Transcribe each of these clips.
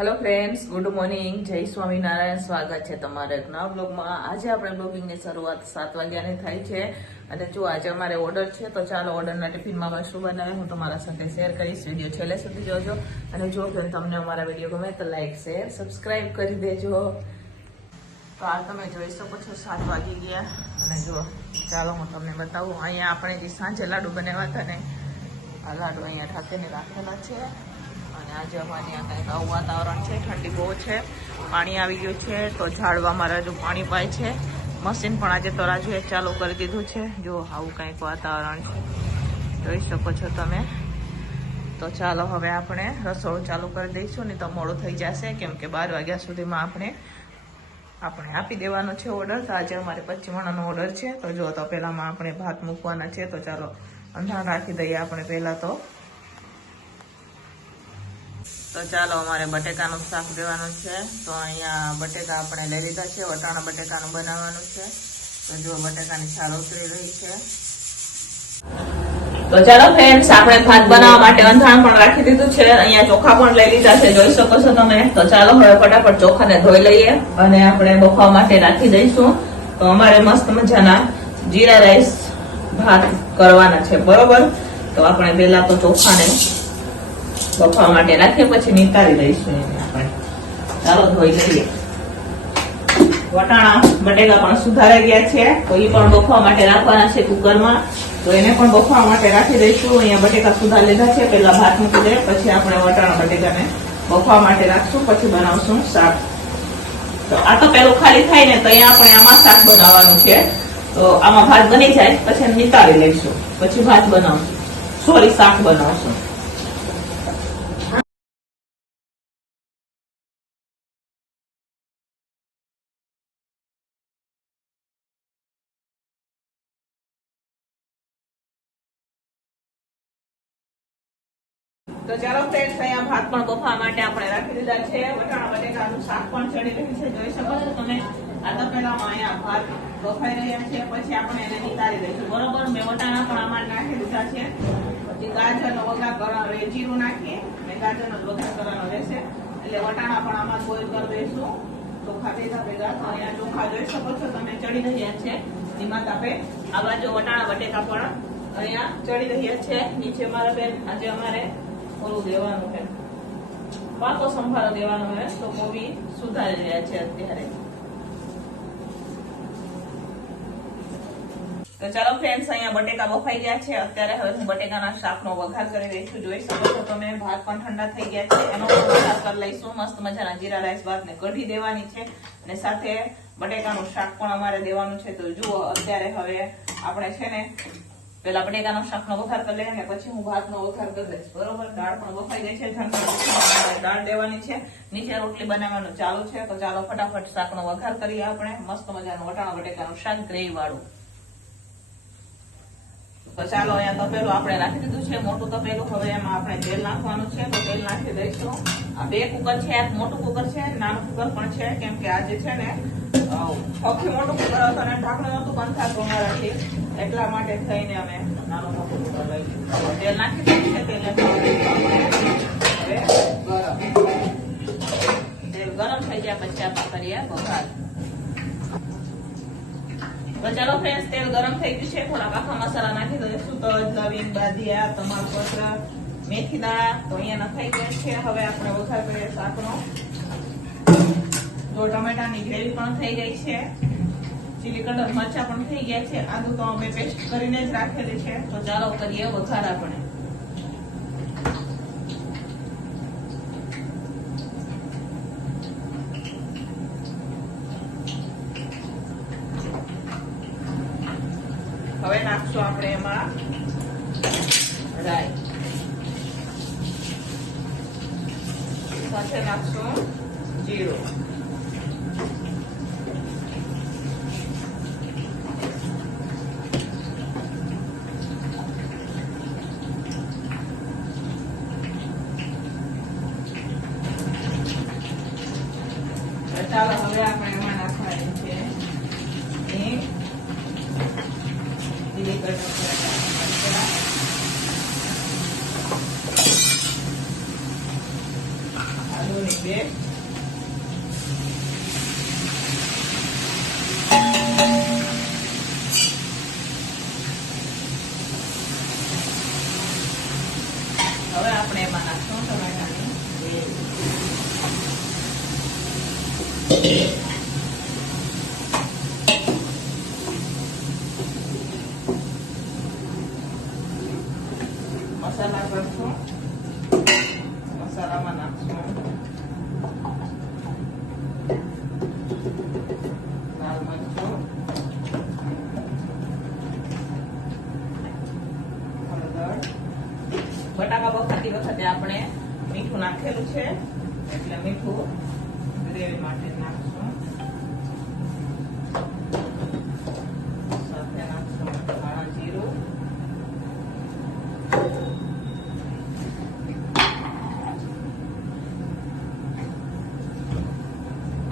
Hello friends, good morning, જય સ્વામિનારાયણ. સ્વાગત છે તમારા એક નવા બ્લોગમાં. આજે આપણે બ્લોગિંગની શરૂઆત 7 વાગ્યાની થાય છે અને જો આજે અમારે ઓર્ડર છે તો ચાલો ઓર્ડરના ટિફિનમાં શું બનાવે હું તમારા સાથે શેર કરીશ. વિડીયો છેલ્લે સુધી જોજો અને જો તમને અમારા વિડીયો ગમે તો લાઈક શેર સબસ્ક્રાઈબ કરી દેજો. તો આ તમે જોઈ શકો છો 7 વાગી ગયા અને જો ચાલો હું તમને બતાવું. અહીંયા આપણે જે સાંજે લાડુ બનાવ્યા હતા ને, આ લાડુ અહીંયા ઢાંકીને રાખેલા છે અને આજે અમારે ત્યાં કંઈક આવું વાતાવરણ છે. ઠંડી બહુ છે, પાણી આવી ગયું છે તો ઝાડવામાં રાજુ પાણી પાય છે. મશીન પણ આજે તો રાજુએ ચાલુ કરી દીધું છે. જો આવું કંઈક વાતાવરણ છે, જોઈ શકો છો તમે. તો ચાલો હવે આપણે રસોડું ચાલુ કરી દઈશું, નહીં તો મોડું થઈ જશે કેમ કે 12 વાગ્યા સુધીમાં આપણે આપી દેવાનો છે ઓર્ડર. તો આજે અમારે 25 મણાનો ઓર્ડર છે. તો જો તો પહેલામાં આપણે ભાત મૂકવાના છે તો ચાલો અંધાણ રાખી દઈએ આપણે પહેલાં. તો ચાલો અમારે બટેકાનું શાક દેવાનું છે. તો અહીંયા બટેકા આપણે લઈ લીધા છે, વટાણા બટેકાનું બનાવવાનું છે. તો જો બટેકાની છાલ ઉતરી રહી છે. તો ચાલો ફ્રેન્ડ્સ, આપણે ભાત બનાવવા માટે અંધાણ પણ રાખી દીધું છે. અહીંયા ચોખા પણ લઈ લીધા છે, જોઈ શકો છો તમે. તો ચાલો હવે ફટાફટ ચોખાને ધોઈ લઈએ અને આપણે બફાવા માટે રાખી દઈશું. તો અમારે મસ્ત મજાના જીરા રાઈસ ભાત કરવાના છે, બરોબર. તો આપણે પહેલા તો ચોખાને બફાવા માટે રાખીએ, પછી નિતારી દઈશું એને આપણે. ચાલો ધોઈ લઈએ. વટાણા બટેકા પણ સુધારાઈ ગયા છે તો એ પણ બફાવા માટે રાખવાના છે કુકરમાં. તો એને પણ બફાવા માટે રાખી દઈશું. અહીંયા બટેકા સુધાર લીધા છે, પહેલા ભાત મૂકી દે, પછી આપણે વટાણા બટેકાને બફાવા માટે રાખશું, પછી બનાવશું શાક. તો આ તો પેલું ખાલી થાય ને તો અહીંયા આપણે આમાં શાક બનાવવાનું છે. તો આમાં ભાત બની જાય પછી નિતારી લઈશું, પછી ભાત બનાવશું, સોરી શાક બનાવશું. તો ચાલો ફ્રેન્ડ્સ, અહીંયા ભાત પણ બફાવા માટે આપણે રાખી દીધા છે. વટાણા બટેકાનું શાક પણ ચડી રહ્યું છે, જોઈ શકો છો તમે. આ તો પહેલામાં અહીંયા ભાત બફાઈ રહ્યા છે, પછી આપણે એને નિતારી દઈશું, બરોબર. મેં વટાણા પણ આમાં નાખી દીધા છે. પછી ગાજરનો વઘાર કરવાનો, જીરું નાખી અને ગાજરનો વઘાર કરવાનો રહેશે. એટલે વટાણા પણ આમાં બોઇલ કરી દઈશું ચોખા ભેગા ભેગા. તો અહીંયા ચોખા જોઈ શકો છો તમે ચડી રહ્યા છે ધીમા તાપે. આ બાજુ વટાણા બટેકા પણ અહીંયા ચડી રહ્યા છે. નીચે મારા બેન આજે અમારે ઓલું દેવાનું છે, પાકો સંભારો દેવાનો છે, તો કોબી સુધારી રહ્યા છે અત્યારે. તો ચાલો ફ્રેન્ડ્સ, અહીંયા બટેકા બફાઈ ગયા છે. અત્યારે હવે હું બટેકાના શાકનો વઘાર કરી રહી છું, જોઈ શકો છો તમે. ભાત પણ ઠંડા થઈ ગયા છે, એનો પણ વઘાર કરી લઈશું. મસ્ત મજાના જીરા રાઈસ ભાતને કઢી દેવાની છે અને સાથે બટેકાનું શાક પણ અમારે દેવાનું છે. તો જુઓ અત્યારે હવે આપણે છે ને પેલા બટેકાનો શાકનો વઘાર કરી લઈએ અને પછી હું ભાતનો વઘાર કરી દઈશ, બરોબર. દાળ પણ બફાઈ ગઈ છે, દાળ દેવાની છે. નીચે રોટલી બનાવવાનું ચાલુ છે. તો ચાલો ફટાફટ શાકનો વઘાર કરીએ આપણે. મસ્ત મજાનું વટાણા બટેકાનું શાક ગ્રેવી વાળું. તો ચાલો અહીંયા તપેલું આપણે રાખી દીધું છે, મોટું તપેલું. હવે એમાં આપણે તેલ નાખવાનું છે, તો તેલ નાખી દઈશું. આ 2 કુકર છે, એક મોટું કુકર છે, નાનું કુકર પણ છે, કેમ કે આજે છે ને સૌથી મોટું કુકર હતું અને ઢાંકણું નતું બંધ થતું અમારાથી, એટલા માટે થઈને અમે નાનું મોટું કુકર લઈ લીધું. તેલ નાખી દીધું છે. તેલ ગરમ થઈ ગયા પછી આપણે કરીએ વઘાર. તો ચાલો ફ્રેન્ડ્સ, તેલ ગરમ થઈ ગયું છે. થોડા આખા મસાલા નાખી દઈશું, તજ, લવિંગ, બાદિયા, તમાલપત્ર, મેથી દાણા. તો અહીંયા નખાઈ ગયા છે. હવે આપણે વઘાર કરીએ શાકનો. તો ટમેટાની ગ્રેવી પણ થઈ ગઈ છે, ચીલી કટર મરચા પણ થઈ ગયા છે, આદુ તો અમે પેસ્ટ કરીને જ રાખેલી છે. તો ચાલો કરીએ વઘાર આપણે. હવે નાખશું આપણે એમાં રાઈ, સાથે નાખશું જીરું, ચાલો હવે આપણે એમાં નાખવાની છે હિંગ, લીલી આદુની દે. હવે આપણે એમાં નાખશું ટમેટાની ગ્રેવી. મસાલા કરશું. મસાલામાં નાખશું લાલ મરચું, હળદર. બટાકા બફાતી વખતે આપણે મીઠું નાખેલું છે એટલે મીઠું ગ્રેવી માટે નાખશું. સાથે નાખશું ધાણા જીરું,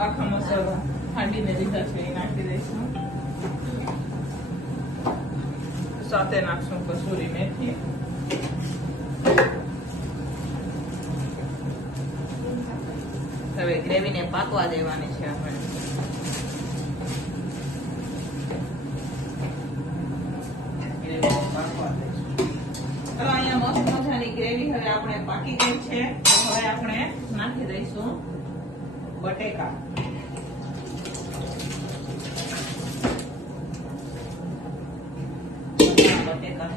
આખા મસાલા ખાંડીને લીધા છે એ નાખી દઈશું. સાથે નાખશું કસૂરી મેથી. હવે ગ્રેવીને પાકવા દેવાની છે આપણે. ગ્રેવીને પાકવા દઈશું. હવે અહીંયા મસ્ત મજાની ગ્રેવી હવે આપણે પાકી ગઈ છે. હવે આપણે નાખી દઈશું બટેકા. બટેકા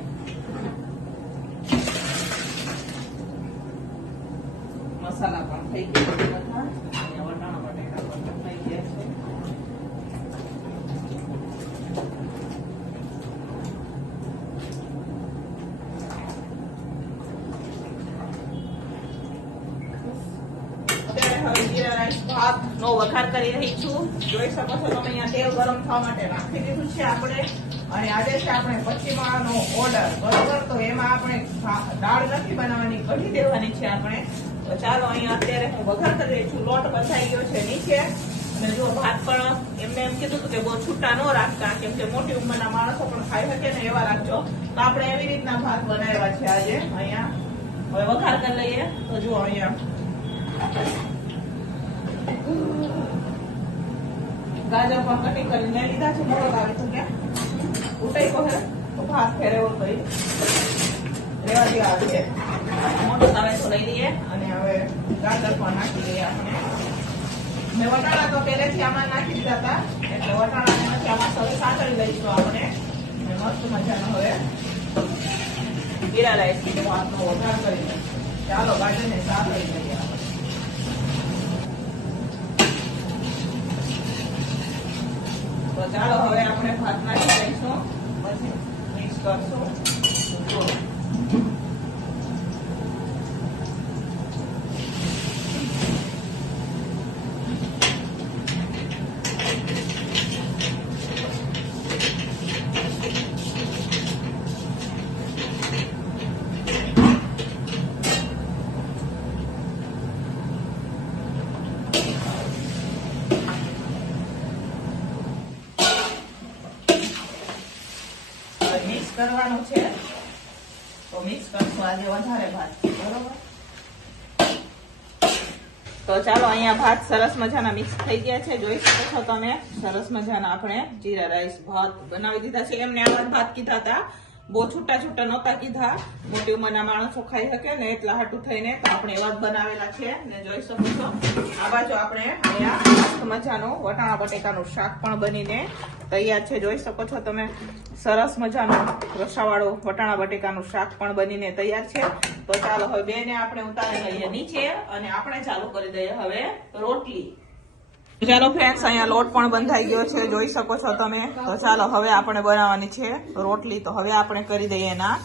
મસાલા પણ થઈ ગયા છે બધા. અહીંયા વટાણા બટેકા પણ થઈ ગયા છે. હવે જીરા રાઈસ ભાત નો વઘાર કરી રહી છું. જોઈ શકો છો તમે અહીંયા તેલ ગરમ થવા માટે રાખી દીધું છે આપણે. અને આજે છે આપણે પશ્ચિમાનો ઓર્ડર, બરોબર? તો એમાં આપણે દાળ નથી બનાવવાની, કઢી દેવાની છે આપણે. તો ચાલો અહીંયા અત્યારે હું વઘાર કરી રહી છું. લોટ બસાઈ ગયો છે નીચે. અને જો ભાત પણ એમને એમ કીધું હતું કે બહુ છૂટા ન રાખતા, કેમ કે મોટી ઉંમરના માણસો પણ ખાઈ શકે ને એવા રાખજો. તો આપણે એવી રીતના ભાત બનાવ્યા છે આજે અહીંયા. હવે વઘાર કરી લઈએ. તો જુઓ અહીંયા ગાજર પણ કટિંગ કરીને લીધા છે. મોટો આવે તો ક્યાં ઉઠાઈ કહે તો ભાત ફેરવો તો રેવા દેવા છે. મોટો આવે તો લઈ લઈએ. અને હવે ગાજર પણ નાખી દઈએ આપણે. મેં વટાણા તો પહેલેથી આમાં નાખી દીધા હતા, એટલે વટાણા નથી આમાં હવે સાંકળી લઈશું આપણે. મસ્ત મજાનો હવે જીરા રાઈસ ભાતનો વઘાર કરી દઈએ. ચાલો ગાજરને સાંકળી લઈએ આપણે. તો ચાલો હવે આપણે ભાત નાખી દઈશું, પછી મિક્સ કરશું. મિક્સ કરવાનું છે તો મિક્સ કરશું આજે વધારે ભાત, બરોબર? તો ચાલો અહીંયા ભાત સરસ મજાના મિક્સ થઈ ગયા છે. જોઈ શકો છો તમે સરસ મજાના આપણે જીરા રાઈસ ભાત બનાવી દીધા છે. એમને આવા ભાત કીધા હતા, બહુ છૂટા છૂટા નહોતા કીધા. મોટી ઉંમરના માણસો ખાઈ શકે ને એટલા હાટું થઈને તો આપણે એવા જ બનાવેલા છે. ને જોઈ શકો છો આ બાજુ આપણે અહીંયા મસ્ત મજાનું વટાણા બટેકાનું શાક પણ બનીને તૈયાર છે. જોઈ શકો છો તમે સરસ મજાનું રસાવાળું વટાણા બટેકાનું શાક પણ બનીને તૈયાર છે. તો ચાલો હવે બેને આપણે ઉતારી લઈએ નીચે અને આપણે ચાલુ કરી દઈએ હવે રોટલી. ચાલો ફ્રેન્ડ્સ, અહીંયા લોટ પણ બંધાઈ ગયો છે, જોઈ શકો છો તમે. તો ચાલો હવે આપણે બનાવવાની છે રોટલી. તો હવે આપણે કરી દઈએ એના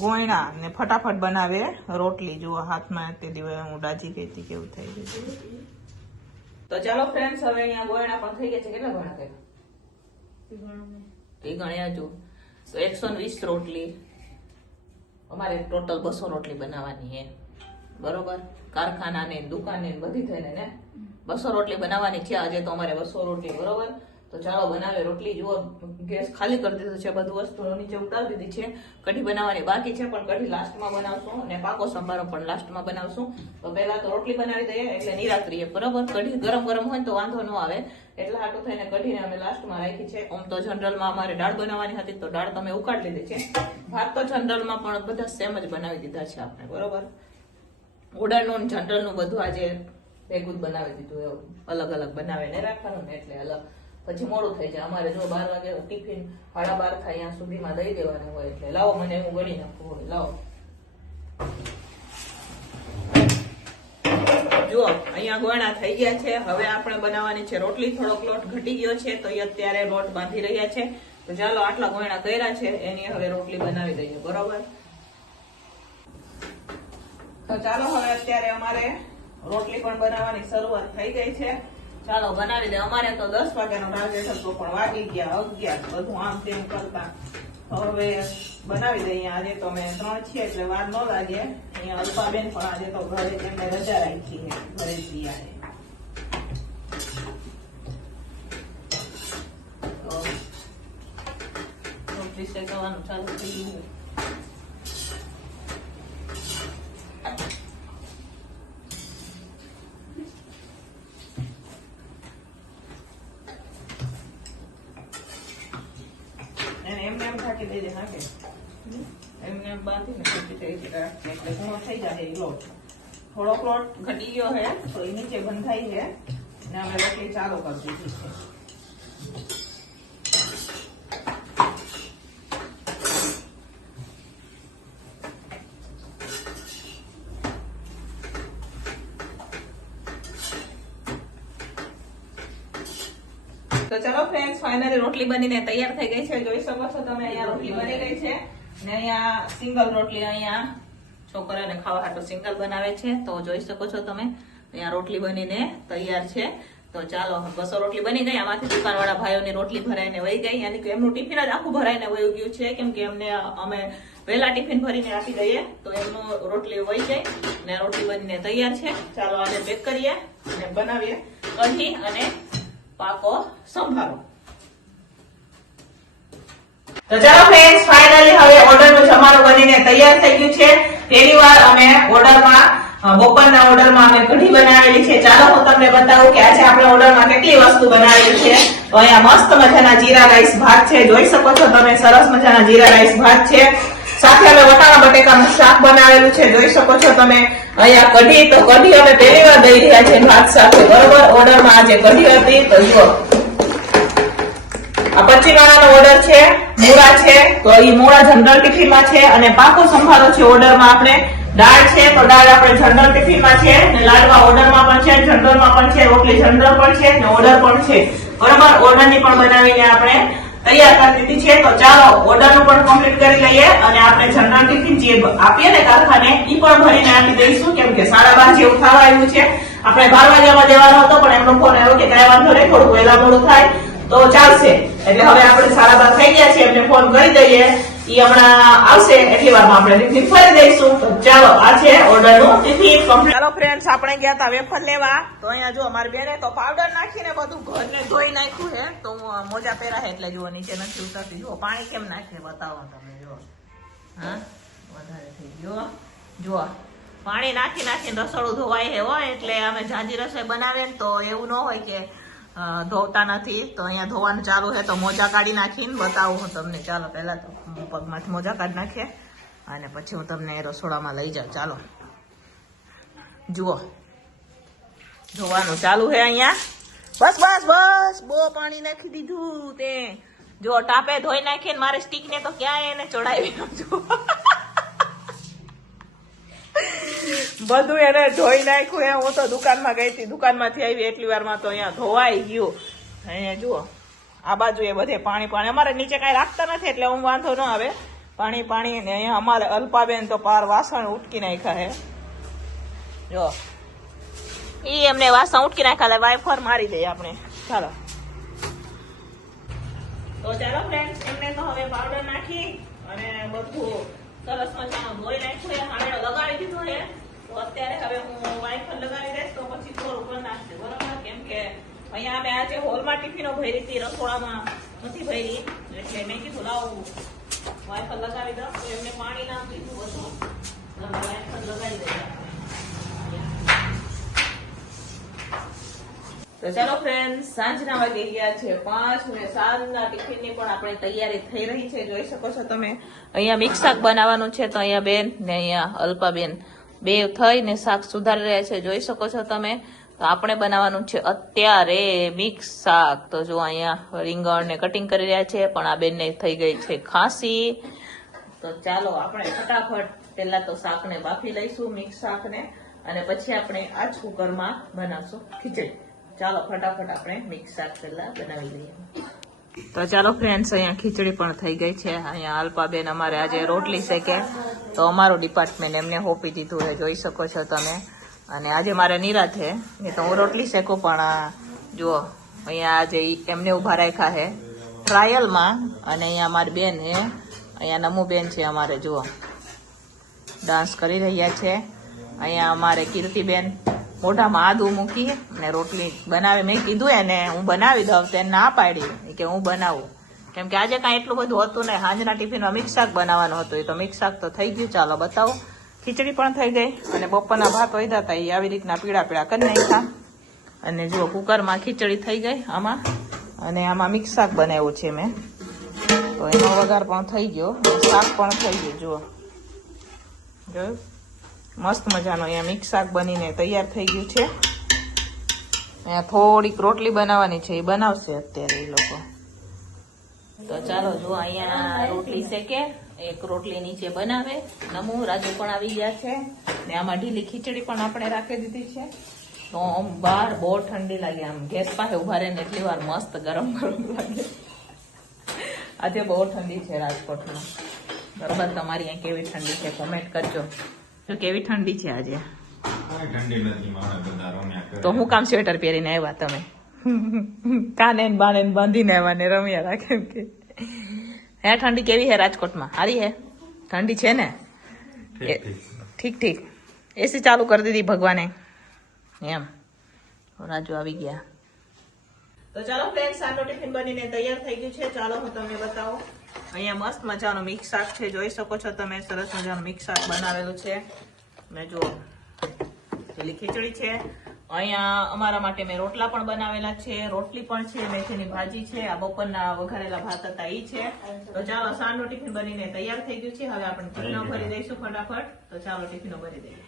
ગોયણા ને ફટાફટ બનાવે રોટલી. જુઓ હાથમાં તે દિવસે હું ડાજી ગઈ હતી કેવું થઈ ગયું. તો ચાલો ફ્રેન્ડ્સ, હવે અહીંયા ગોયણા પણ થઈ ગયા છે. કેટલા ગોયણા કર્યા એ ગણ્યા જો. તો 120 રોટલી અમારે ટોટલ 200 રોટલી બનાવવાની છે, બરોબર? કારખાના ને દુકાન ને બધી થઈને ને 200 રોટલી બનાવવાની છે આજે તો અમારે. 200 રોટલી, બરોબર? તો ચાલો બનાવે રોટલી. જુઓ ગેસ ખાલી કરી દીધો છે, બધું વસ્તુ નીચે ઉતારી દીધી છે. કઢી બનાવવાની બાકી છે, પણ કઢી લાસ્ટમાં બનાવશું અને પાકો સંભારો પણ લાસ્ટમાં બનાવશું. તો પહેલા તો રોટલી બનાવી દઈએ એટલે નિરાત્રીએ બરોબર. કઢી ગરમ ગરમ હોય તો વાંધો ન આવે, એટલે આટલું થઈને કઢીને અમે લાસ્ટમાં રાખી છે. આમ તો જનરલમાં અમારે દાળ બનાવવાની હતી તો દાળ તમે ઉકાળી લીધી છે. ભાત તો જનરલમાં પણ બધા સેમ જ બનાવી દીધા છે આપણે બરોબર. ઓર્ડરનું જનરલનું બધું આજે ભેગું જ બનાવી દીધું, એવું અલગ અલગ બનાવે ને રાખવાનું ને એટલે અલગ. પછી મોડું થઈ જાય અમારે. જો 12 વાગે ટિફિન 12:30 થાય ત્યાં સુધીમાં દઈ દેવાનું હોય, એટલે લાવો મને હું ગણી નાખું હોય. લાવો જુઓ અહીંયા ગોળા થઈ ગયા છે. હવે આપણે બનાવવાની છે રોટલી. થોડોક લોટ ઘટી ગયો છે તો એ અત્યારે લોટ બાંધી રહ્યા છે. તો ચાલો આટલા ગોળા કર્યા છે એની હવે રોટલી બનાવી દઈએ બરોબર. તો ચાલો હવે અત્યારે અમારે રોટલી પણ બનાવવાની શરૂઆત થઈ ગઈ છે. ચાલો બનાવી દે. અમારે તો 10 વાગ્યાનો ટાર્ગેટ હતો પણ વાગી ગયા 11. બધું આમ તેમ કરતા હવે બનાવી દઈએ. આજે તો અમે 3 છીએ એટલે વાર ન લાગે. અહીંયા અલ્પાબેન પણ આજે તો ઘરે એમને રજા રાખી છે, ઘરે જઈએ. તો રોટલી શેકવાનું ચાલુ થઈ ગયું. એમને એમ ઢાંકી દેજે. હા કે એમને એમ બાંધીને એટલે ઘણો થઈ જાય. એ લોટ થોડોક લોટ ઘટી ગયો છે તો એ નીચે બંધાઈ છે ને અમે રોટલી ચાલુ કરી દીધી છે. તો ચલો ફ્રેન્ડ્સ, ફાઇનલી રોટલી બનીને તૈયાર થઈ ગઈ છે. જોઈ શકો છો તમે અહીંયા રોટલી બની ગઈ છે ને અહીંયા સિંગલ રોટલી અહીંયા છોકરાને ખાવા હાટુ સિંગલ બનાવે છે. તો જોઈ શકો છો તમે અહીંયા રોટલી બનીને તૈયાર છે. તો ચાલો 200 રોટલી બની ગઈ. આમાંથી દુકાનવાળા ભાઈઓની રોટલી ભરાઈને વહી ગઈ, યાની કે એમનું ટિફિન જ આખું ભરાઈને વહી ગયું છે, કેમ કે એમને અમે વહેલા ટિફિન ભરીને આપી દઈએ તો એમનું રોટલી વહી ગઈ ને રોટલી બનીને તૈયાર છે. ચાલો આને પેક કરીએ અને બનાવીએ કઢી અને પાકો સંભારો. તો ચાલો ફ્રેન્ડ્સ, ફાઇનલી હવે ઓર્ડરનું જમવાનું બનીને તૈયાર થઈ ગયું છે. પહેલી વાર અમે ઓર્ડરમાં બપોરના ઓર્ડરમાં અમે કઢી બનાવેલી છે. ચાલો હું તમને બતાવું કે આજે આપણે ઓર્ડરમાં કેટલી વસ્તુ બનાવેલી છે. તો અહીંયા મસ્ત મજાના જીરા રાઈસ ભાત છે. જોઈ શકો છો તમે સરસ મજાના જીરા રાઈસ ભાત છે. સાથે અમે વટાણા બટેકાનું શાક બનાવેલું છે. જોઈ શકો છો તમે અહીંયા કઢી. તો કઢી અમે પહેલી વાર દઈ રહ્યા છે ભાત સાથે બરોબર. ઓર્ડરમાં આજે કઢી હતી. તો જુઓ આ 25 વાળાનો ઓર્ડર છે. મૂળા છે તો એ મૂળા જનરલ ટિફિનમાં છે અને પાકો સંભારો છે ઓર્ડરમાં. આપણે દાળ છે તો દાળ આપણે જનરલ ટિફિનમાં છે ને લાડવા ઓર્ડરમાં પણ છે, જનરલમાં પણ છે, રોટલી જનરલ પણ છે ને ઓર્ડર પણ છે બરોબર. ઓર્ડરની પણ બનાવીને આપણે તૈયાર કરી દીધી છે. તો ચાલો ઓર્ડરનું પણ કમ્પ્લીટ કરી લઈએ અને આપણે જનરલ ટિફિન જે આપીએ ને કારખાને એ પણ ભરીને આપી દઈશું, કેમ કે 12:30 જેવું થવા આવ્યું છે. આપણે 12 વાગ્યામાં દેવાનો હતો પણ એમનો ફોન આવ્યો કે કઈ વાંધો નહીં, થોડું વહેલા મોડું થાય તો ચાલશે. એટલે હવે આપણે 12:30 થઈ ગયા છે, એમને ફોન કરી દઈએ. ઈ હમણાં આવશે એટલી વારમાં આપણે ટિફિન ફરી દઈશું. તો ચાલો આ છે ઓર્ડરનું ટિફિન કમ્પ્લીટ. ચાલો ફ્રેન્ડ્સ, આપણે ગયા હતા વેફર લેવા. તો અહીંયા જો અમારી બેને તો પાવડર નાખીને બધું ઘરને ધોઈ નાખ્યું છે. તો મોજા પહેરા એટલે જુઓ નીચે નથી ઉતરતી. જુઓ પાણી કેમ નાખીને બતાવો તમે. જુઓ હા વધારે થઈ ગયો. જુઓ પાણી નાખી નાખીને રસોડું ધોવાય છે હોય. એટલે અમે જાજી રસોઈ બનાવીએ ને તો એવું ન હોય કે ધોતા નથી. તો અહીંયા ધોવાનું ચાલુ છે. તો મોજા કાઢી નાખીને બતાવું હું તમને. ચાલો પહેલા તો પગમાંથી મોજા કાઢી નાખીએ અને પછી હું તમને રસોડામાં લઈ જાઉં. ચાલો જુઓ ધોવાનું ચાલુ છે અહીંયા. બસ બસ બસ બહુ પાણી નાખી દીધું તે. જો ટાપે ધોઈ નાખીને મારે સ્ટીક ને તો ક્યાંય એને ચડાવી જુઓ બધું એને ધોઈ નાખ્યું. હું તો દુકાનમાં ગઈ હતી, દુકાનમાંથી આવી એટલી વારમાં તો અહીંયા ધોવાઈ ગયું. અહીંયા જુઓ આ બાજુ એ બધે પાણી પાણી. અમારે નીચે કઈ રાખતા નથી એટલે હું વાંધો ન આવે. પાણી પાણી ને અહીંયા અમારે અલ્પાબેન તો પાર વાસણ ઉટકી નાખ્યા છે. જો ઈ એમને વાસણ ઉટકી નાખ્યા, વાઇફર મારી દઈએ આપણે. ચાલો તો ચાલો ફ્રેન્ડ્સ, એમને તો હવે પાવડર નાખી અને બધું સરસ મજાનું ધોઈ નાખ્યું. હાણે લગાવી દીધું છે. તો અત્યારે હવે હું વાઇફર લગાવી દઈશ તો પછી થોડું કરી નાખશે બરોબર. કેમ કે અહીંયા અહીંયા મેં આજે હોલમાં ટિફિનો ભરી હતી, રસોડામાં નથી ભરી, એટલે મેં કીધું લાવું વાઇફર લગાવી દઉં. તો એમને પાણી નામ પીધું બધું વાઇફર લગાવી દઈએ. તો ચાલો ફ્રેન્ડ, સાંજના વાગી ગયા છે 5 ને સાંજના ટિફિનની પણ આપણે તૈયારી થઈ રહી છે. જોઈ શકો છો તમે. અહીંયા મિક્સ શાક બનાવવાનું છે, તો અહીંયા બેન ને અહીંયા અલ્પાબેન બે થઈને શાક સુધારી રહ્યા છે. જોઈ શકો છો તમે. તો આપણે બનાવવાનું છે અત્યારે મિક્સ શાક. તો જો અહીંયા રીંગણ ને કટિંગ કરી રહ્યા છે, પણ આ બેનને થઈ ગઈ છે ખાંસી. તો ચાલો આપણે ફટાફટ પેલા તો શાકને બાફી લઈશું, મિક્સ શાકને, અને પછી આપણે આ જ કુકરમાં બનાવશું ખીચડી. ચાલો ફટાફટ આપણે મિક્સ શાક પેલા બનાવી લઈએ. તો ચાલો ફ્રેન્ડ્સ, અહીંયા ખીચડી પણ થઈ ગઈ છે. અહીંયા અલ્પાબેન અમારે આજે રોટલી શેકે, તો અમારું ડિપાર્ટમેન્ટ એમને હોપી દીધું છે. જોઈ શકો છો તમે. અને આજે મારે નિરાત છે, નહીં તો હું રોટલી શેકું, પણ જુઓ અહીંયા આજે એમને ઉભા રાખ્યા છે ટ્રાયલમાં. અને અહીંયા અમારી બેન છે, અહીંયા નમુ બેન છે અમારે, જુઓ ડાન્સ કરી રહ્યા છે. અહીંયા અમારે કીર્તિબેન મોઢામાં આદુ મૂકી ને રોટલી બનાવે. મેં કીધું એને હું બનાવી દઉં, તો એને ના પાડી કે હું બનાવું, કેમ કે આજે કાંઈ એટલું બધું હતું ને. સાંજના ટિફિનમાં મિક્સ શાક બનાવવાનું હતું, એ તો મિક્સ શાક તો થઈ ગયું. ચાલો બતાવો. ખીચડી પણ થઈ ગઈ, અને બપોરના ભાત વધ્યા હતા, એ આવી રીતના પીળા પીળા કરી નાખ્યા. અને જુઓ કુકરમાં ખીચડી થઈ ગઈ આમાં, અને આમાં મિક્સ શાક બનાવ્યું છે મેં, તો એનો વઘાર પણ થઈ ગયો, શાક પણ થઈ ગયું. જુઓ જોયું, મસ્ત મજાનો અહીંયા મિક્સ શાક બનીને તૈયાર થઈ ગયું છે. અહીંયા થોડીક રોટલી બનાવવાની છે, એ બનાવશે અત્યારે એ લોકો. તો ચાલો જો અહીંયા રોટલી શેકે, એક રોટલી નીચે બનાવે. નમુ રાજુ પણ આવી ગયા છે, ને આમાં ઢીલી ખીચડી પણ આપણે રાખી દીધી છે. તો આમ બહાર બહુ ઠંડી લાગે, આમ ગેસ પાસે ઉભા રહે ને એટલી વાર મસ્ત ગરમ ગરમ લાગે. આજે બહુ ઠંડી છે રાજકોટમાં. બરોબર, તમારી અહીંયા કેવી ઠંડી છે કોમેન્ટ કરજો. તો કેવી ઠંડી છે આજે? તો હું કામ સ્વેટર પહેરીને આવ્યા તમે? કાને બાને બાંધીને આવ્યા ને રમ્યા રાખે કે હે? ઠંડી કેવી હે રાજકોટમાં? સારી હે ઠંડી છે ને? ઠીક ઠીક. એસી ચાલુ કરી દીધી ભગવાને એમ. રાજુ આવી ગયા. તો ચાલો ફ્રેન્ડ, સાંજનો ટિફિન બનીને તૈયાર થઈ ગયું છે. ચાલો હું તમને બતાવું. અહીંયા મસ્ત મજાનું મિક્સ શાક છે, જોઈ શકો છો તમે. સરસ મજાનું મિક્સ શાક બનાવેલું છે. મેં જો પેલી ખીચડી છે. અહીંયા અમારા માટે મેં રોટલા પણ બનાવેલા છે, રોટલી પણ છે, મેથીની ભાજી છે, આ બપોરના વઘારેલા ભાત હતા એ છે. તો ચાલો, સાંજનું ટિફિન બનીને તૈયાર થઈ ગયું છે. હવે આપણે ટિફિનો ભરી દઈશું ફટાફટ. તો ચાલો ટિફિનો ભરી દઈએ.